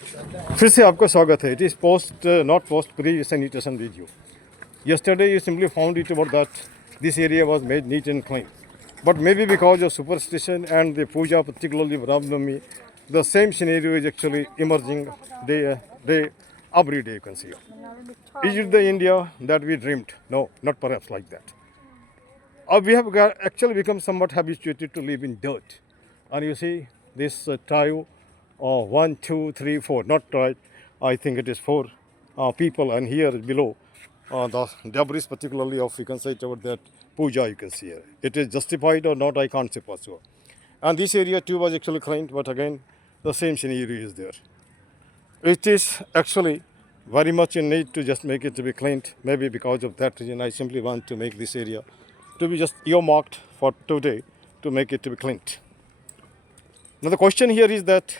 फिर से आपका स्वागत है. It is post not post pre-sanitation video. Yesterday you simply found it about that this area was made neat and clean. But maybe because of superstition and the puja, particularly Ramnami, the same scenario is actually emerging day every day you can see. Is it the India that we dreamed? No, not perhaps like that. We have actually become somewhat habituated to live in dirt. And you see this trio, 1, 2, 3, 4, not right, I think it is 4 people, and here below the debris, particularly of, you can say, toward that puja you can see here. It is justified or not, I can't say for sure. And this area too was actually cleaned, but again, the same scenario is there. It is actually very much in need to just make it to be cleaned. Maybe because of that reason, I simply want to make this area to be just earmarked for today to make it to be cleaned. Now the question here is that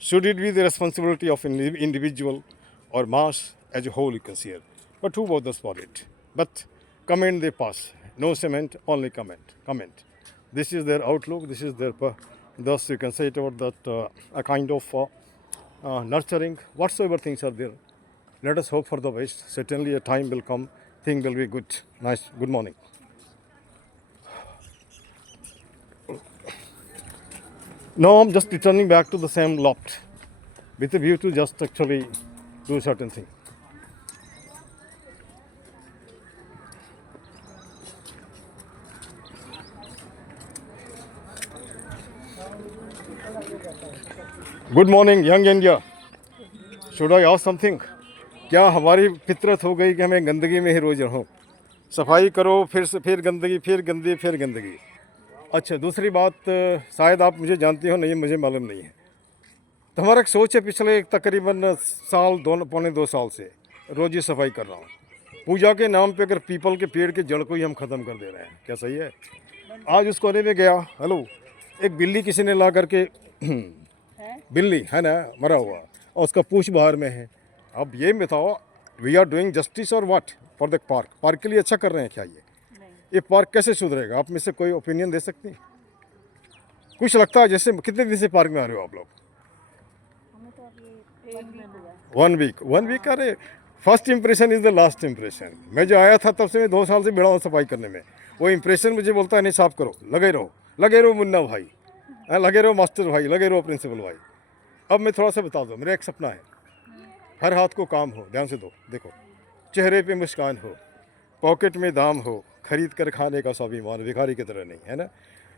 should it be the responsibility of an individual or mass as a whole, you can see here. But who bothers for it? But comment they pass. No cement, only comment. Comment. This is their outlook. This is their, thus you can say it about that a kind of nurturing, whatsoever things are there. Let us hope for the best. Certainly a time will come, thing will be good. Nice, good morning. Now I'm just returning back to the same loft with a view to just actually do certain thing. Good morning, young India. Should I ask something? क्या हमारी फितरत हो गई कि हमें गंदगी में ही रोज रहो? सफाई करो, फिर गंदगी, फिर गंदगी, फिर गंदगी. अच्छा, दूसरी बात, शायद आप मुझे जानती हो नहीं, मुझे मालूम नहीं है. तो हमारा एक सोच है पिछले तकरीबन साल, 2 साल से रोज ही सफाई कर रहा हूँ. पूजा के नाम पे अगर पीपल के पेड़ के जड़ को ही हम ख़त्म कर दे रहे हैं, क्या सही है? आज उस कोने में गया, हेलो, एक बिल्ली किसी ने ला करके बिल्ली है ना, मरा हुआ, और उसका पूंछ बाहर में है. अब ये बताओ, वी आर डूइंग जस्टिस और what for the park? Park के लिए अच्छा कर रहे हैं क्या ये पार्क कैसे सुधरेगा? आप में से कोई ओपिनियन दे सकती हैं? कुछ लगता है जैसे कितने दिन से पार्क में आ रहे हो आप लोग? 1 वीक. अरे first impression is the last impression. मैं जो आया था तब से मैं 2 साल से बिड़ा हूँ सफाई करने में. वो इंप्रेशन मुझे बोलता है नहीं साफ करो, लगे रहो मुन्ना भाई, लगे रहो मास्टर भाई, लगे रहो प्रिंसिपल भाई. अब मैं थोड़ा सा बता दूँ, मेरा एक सपना है, हर हाथ को काम हो. ध्यान से दो, देखो, चेहरे पे मुस्कान हो, पॉकेट में दाम हो, खरीद कर खाने का स्वाभिमान, भिखारी की तरह नहीं, है ना.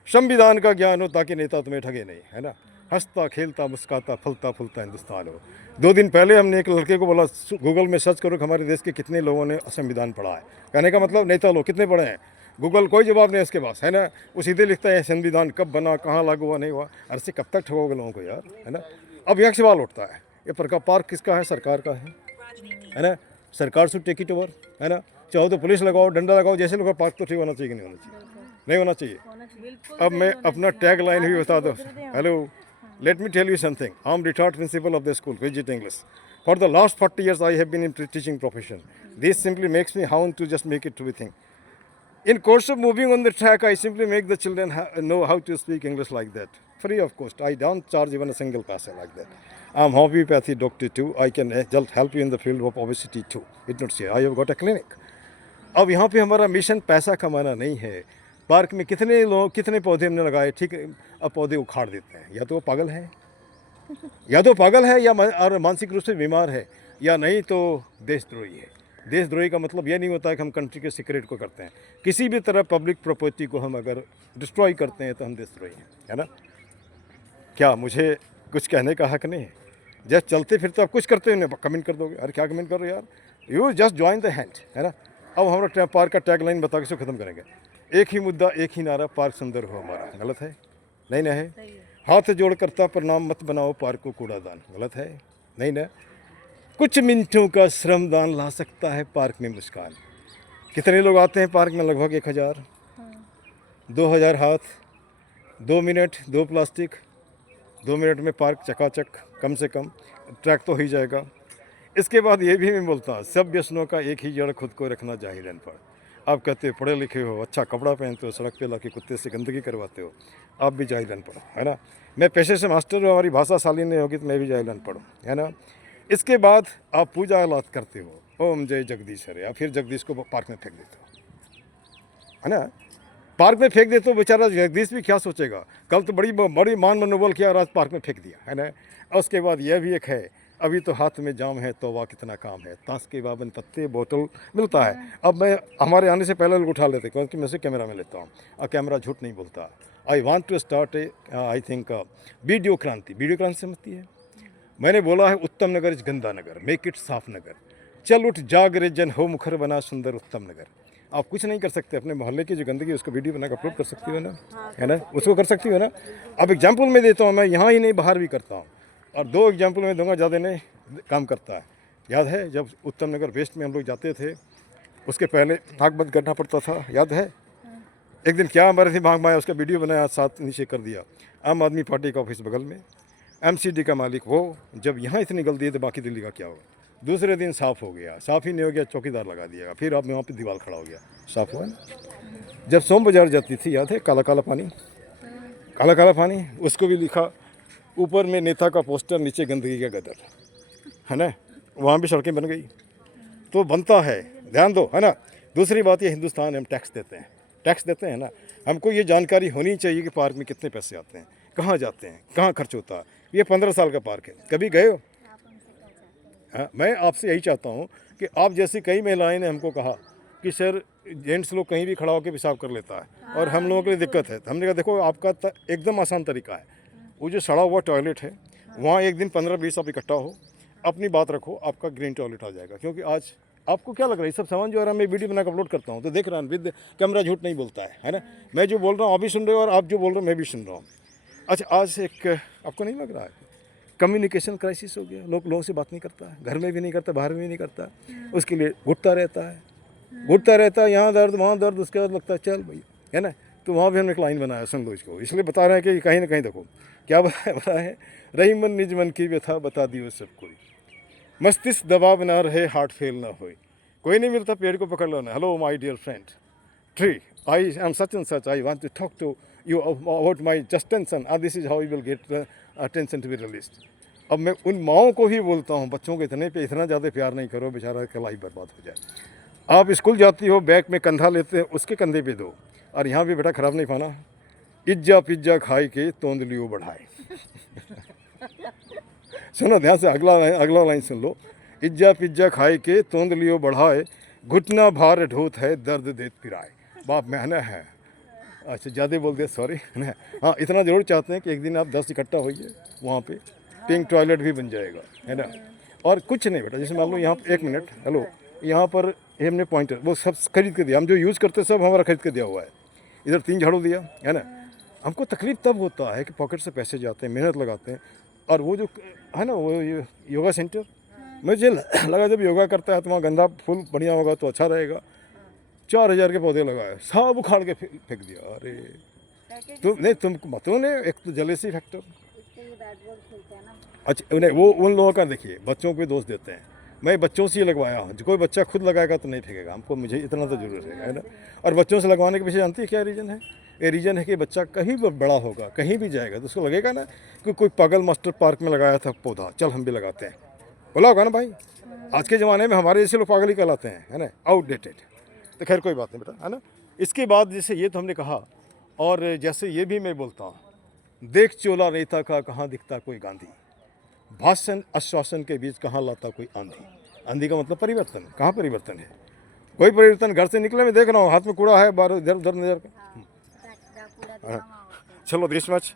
संविधान का ज्ञान हो ताकि नेता तुम्हें ठगे नहीं, है ना. हंसता खेलता मुस्काता फलता फूलता हिंदुस्तान हो. 2 दिन पहले हमने एक लड़के को बोला गूगल में सर्च करो कि हमारे देश के कितने लोगों ने संविधान पढ़ा है. कहने का मतलब नेता लोग कितने पढ़े हैं? गूगल कोई जवाब नहीं इसके पास, है ना. वो सीधे लिखता है संविधान कब बना, कहाँ लागू हुआ, नहीं हुआ. अरे कब तक ठगोगे लोगों को यार, है ना. अब यहाँ सवाल उठता है, ये पार्क किसका है? सरकार का है ना. सरकार शुड टेक इट ओवर, है ना. चाहो तो पुलिस लगाओ, डंडा लगाओ, जैसे लोग पार्क तो ठीक होना चाहिए कि नहीं होना चाहिए? नहीं होना चाहिए. अब मैं अपना टैग लाइन भी बता दो. Hello, let me tell you something. I'm retired principal of the school, Vijit English. For the last 40 years, I have been in teaching profession. This simply makes me hound to just make it to be thing. In course of moving on the track, I simply make the children know how to speak English like that. Free of cost. I don't charge even a single paisa like that. I'm homeopathy doctor too. I can just help you in the field of obesity too. It not say I have got a clinic. अब यहाँ पे हमारा mission पैसा कमाना नहीं है. Park में कितने लोग, कितने पौधे हमने लगाए, ठीक है, अब पौधे उखाड़ देते हैं. या तो वो पागल है, या और मानसिक रूप से बीमार है, या नहीं तो देशद्रोही है. देशद्रोही का मतलब ये नहीं होता है कि हम कंट्री के सीक्रेट को करते हैं. किसी भी तरह पब्लिक प्रॉपर्टी को हम अगर डिस्ट्रॉय करते हैं तो हम देशद्रोही हैं, है ना. क्या मुझे कुछ कहने का हक नहीं है? जस्ट चलते फिरते आप कुछ करते हो, कमेंट कर दोगे. अरे क्या कमेंट कर रहे हो यार, you just join the hand, है ना. अब हमारा पार्क का टैग लाइन बता के ख़त्म करेंगे. एक ही मुद्दा, एक ही नारा, पार्क सुंदर हो हमारा. गलत है? नहीं ना है. हाथ जोड़ करता प्रणाम मत बनाओ पार्क को कूड़ादान. गलत है? नहीं ना. कुछ मिनटों का श्रमदान ला सकता है पार्क में मुस्कान. कितने लोग आते हैं पार्क में? लगभग 1000. 2000 हाथ, 2 मिनट, 2 प्लास्टिक, 2 मिनट में पार्क चकाचक, कम से कम ट्रैक तो हो ही जाएगा. इसके बाद ये भी मैं बोलता हूँ, सब व्यसनों का एक ही जड़ खुद को रखना चाहिए पर. आप कहते हो पढ़े लिखे हो, अच्छा कपड़ा पहनते हो, सड़क पे लाके कुत्ते से गंदगी करवाते हो, आप भी जाहिल अनपढ़ हो, है ना। मैं पेशे से मास्टर हूँ, हमारी भाषा शालीन नहीं होगी तो मैं भी जाहिल अनपढ़ हूँ, है ना। इसके बाद आप पूजा आलात करते हो, ओम जय जगदीश हरे, या फिर जगदीश को पार्क में फेंक देते हो, है ना। पार्क में फेंक देते हो, बेचारा जगदीश भी क्या सोचेगा, कल तो बड़ी बड़ी मान मनोबल किया और आज पार्क में फेंक दिया, है ना। और उसके बाद यह भी एक है, अभी तो हाथ में जाम है तो वाह कितना काम है, ताश के बावन पत्ते बोतल मिलता है। अब मैं हमारे आने से पहले लोग उठा लेते क्योंकि मैं उसे कैमरा में लेता हूँ और कैमरा झूठ नहीं बोलता। I want to start a I think video क्रांति। वीडियो क्रांति समझती है, मैंने बोला है उत्तम नगर इज गंदा नगर, मेक इट साफ नगर। चल उठ जाग रे जन हो मुखर बना सुंदर उत्तम नगर। आप कुछ नहीं कर सकते, अपने मोहल्ले की जो गंदगी उसको वीडियो बना कर अपलोड कर सकती हो ना, है ना, उसको कर सकती हो ना। अब एग्जाम्पल मैं देता हूँ, मैं यहाँ ही नहीं बाहर भी करता हूँ, और 2 एग्जाम्पल मैं दूंगा, ज़्यादा नहीं काम करता है। याद है जब उत्तम नगर वेस्ट में हम लोग जाते थे, उसके पहले नाक बंद करना पड़ता था, याद है। एक दिन क्या हमारे थी भाग माया, उसका वीडियो बनाया, साथ नीचे कर दिया। आम आदमी पार्टी का ऑफिस बगल में, एमसीडी का मालिक वो, जब यहाँ इतनी गलती है तो बाकी दिल्ली का क्या होगा। दूसरे दिन साफ़ हो गया, साफ़ ही नहीं हो गया चौकीदार लगा दिया, फिर अब वहाँ पे दीवार खड़ा हो गया, साफ़ हुआ ना। जब सोम बाजार जाती थी, याद है, काला काला पानी, काला काला पानी, उसको भी लिखा ऊपर में नेता का पोस्टर, नीचे गंदगी का गदर, है ना। वहाँ भी सड़कें बन गई, तो बनता है, ध्यान दो, है ना। दूसरी बात ये, हिंदुस्तान हम टैक्स देते हैं ना, हमको ये जानकारी होनी चाहिए कि पार्क में कितने पैसे आते हैं, कहाँ जाते हैं, कहाँ खर्च होता है। ये 15 साल का पार्क है, कभी गए हो? हाँ, मैं आपसे यही चाहता हूँ कि आप जैसी कई महिलाएं ने हमको कहा कि सर जेंट्स लोग कहीं भी खड़ा होकर पेशाब कर लेता है और हम लोगों के लिए दिक्कत है। हमने कहा देखो आपका एकदम आसान तरीका है, वो जो सड़ा हुआ टॉयलेट है वहाँ एक दिन 15-20 आप इकट्ठा हो, अपनी बात रखो, आपका ग्रीन टॉयलेट आ जाएगा। क्योंकि आज आपको क्या लग रहा है, ये सब सामान जो है मैं वीडियो बना कर अपलोड करता हूँ तो देख रहा हूँ, विद कैमरा झूठ नहीं बोलता है ना। मैं जो बोल रहा हूँ आप भी सुन रहे हो और आप जो बोल रहे हो मैं भी सुन रहा हूँ। अच्छा, आज एक आपको नहीं लग रहा है कम्युनिकेशन क्राइसिस हो गया, लोगों से बात नहीं करता है, घर में भी नहीं करता, बाहर में भी नहीं करता, उसके लिए घुटता रहता है, यहाँ दर्द वहाँ दर्द, उसके बाद लगता है चल भाई, है ना। तो वहाँ भी हमने एक लाइन बनाया, सुन लो इसको, इसलिए बता रहे हैं कि कहीं ना कहीं देखो क्या बता है, रही मन निज मन की व्यथा बता दियो सब कोई, मस्तिष्क दबाव ना रहे, हार्ट फेल ना होए, कोई नहीं मिलता पेड़ को पकड़ लो ना, hello my dear friend tree, I am such and such, I want to talk to you about my just tension, this is how you will get tension to be released. अब मैं उन माओं को ही बोलता हूँ, बच्चों के इतने पे इतना ज़्यादा प्यार नहीं करो, बेचारा का लाइफ बर्बाद हो जाए। आप स्कूल जाती हो, बैग में कंधा लेते हो, उसके कंधे पे दो, और यहाँ भी बेटा खराब नहीं खाना, इज्जा पिज्जा खाए के तोंदलियों बढ़ाए। सुनो ध्यान से, अगला लाइन सुन लो, इज्जा पिज्जा खाए के तोंदलियों बढ़ाए, घुटना भार ढोत है दर्द देत पिराए। बाप मेहनत है, अच्छा ज़्यादा बोल दिया, सॉरी। हाँ, इतना ज़रूर चाहते हैं कि एक दिन आप 10 इकट्ठा होइए, वहाँ पे पिंक टॉयलेट भी बन जाएगा, है ना। और कुछ नहीं बेटा, जैसे मान लो यहाँ 1 मिनट, हेलो, यहाँ पर हमने पॉइंटर वो सब खरीद के दिया, हम जो यूज़ करते सब हमारा खरीद के दिया हुआ है। इधर 3 झाड़ू दिया, है ना। हमको तकलीफ तब होता है कि पॉकेट से पैसे जाते हैं, मेहनत लगाते हैं, और वो जो है ना वो योगा सेंटर, मुझे लगा जब योगा करता है तो वहाँ गंदा फूल बढ़िया होगा तो अच्छा रहेगा। 4000 के पौधे लगाए, सब उखाड़ के फेंक दिया। अरे नहीं तुमने एक तो जलेसी फैक्टर, अच्छा नहीं, वो उन लोगों का देखिए, बच्चों को दोष देते हैं, मैं बच्चों से ही लगवाया हूँ, जो कोई बच्चा खुद लगाएगा तो नहीं फेंकेगा, हमको मुझे इतना तो जरूर है ना। और बच्चों से लगवाने के पीछे जानती है क्या रीज़न है? ये रीज़न है कि बच्चा कहीं भी बड़ा होगा, कहीं भी जाएगा तो उसको लगेगा ना कि कोई पागल मास्टर पार्क में लगाया था पौधा, चल हम भी लगाते हैं, बोला होगा ना भाई। आज के ज़माने में हमारे जैसे लोग पागल ही कहलाते हैं, है ना, आउटडेटेड। तो खैर कोई बात नहीं बेटा, है ना। इसके बाद जैसे ये तो हमने कहा, और जैसे ये भी मैं बोलता हूँ, देख चोला नेता का कहाँ दिखता कोई गांधी, भाषण आश्वासन के बीच कहाँ लाता कोई आंधी। आंधी का मतलब परिवर्तन, कहाँ परिवर्तन है? कोई परिवर्तन, घर से निकले मैं देख रहा हूँ हाथ में कूड़ा है, बाहर इधर उधर नजर। चलो दिस मच।